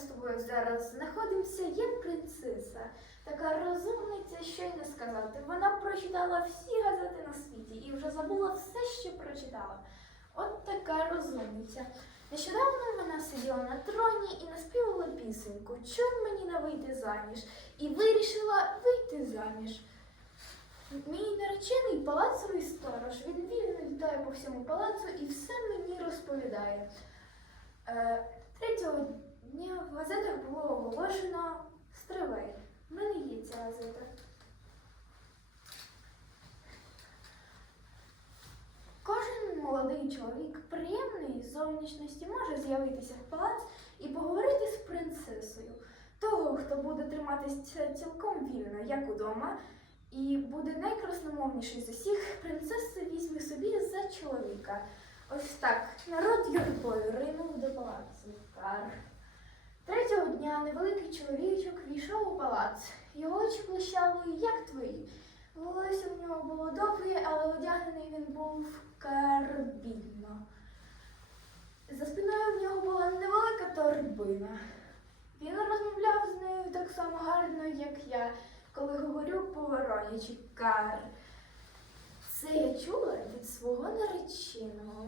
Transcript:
з тобою зараз знаходимося, є принцеса. Така розумниця, що й не сказати. Вона прочитала всі газети на світі і вже забула все, що прочитала. От така розумниця. Нещодавно вона сиділа на троні і наспівала пісеньку Чом мені не вийти заміж? І вирішила вийти заміж. Мій наречений палацовий сторож. Він вільно літає по всьому палацу і все мені розповідає. Е, третього дня в газетах було оголошено Стривай. В мене є ця газета. Кожен молодий чоловік приємної зовнішності може з'явитися в палац і поговорити з принцесою. Того, хто буде триматися цілком вільно, як удома, і буде найкрасномовніший з усіх, принцеса візьме собі за чоловіка. Ось так народ юрбою ринув до палацу. Кар. Дня невеликий чоловічок війшов у палац. Його очі блищали, як твої. Волосся в нього було довге, але одягнений він був карбідно. За спиною в нього була невелика торбина. Він розмовляв з нею так само гарно, як я, коли говорю по воронячи кар. Це я чула від свого нареченого.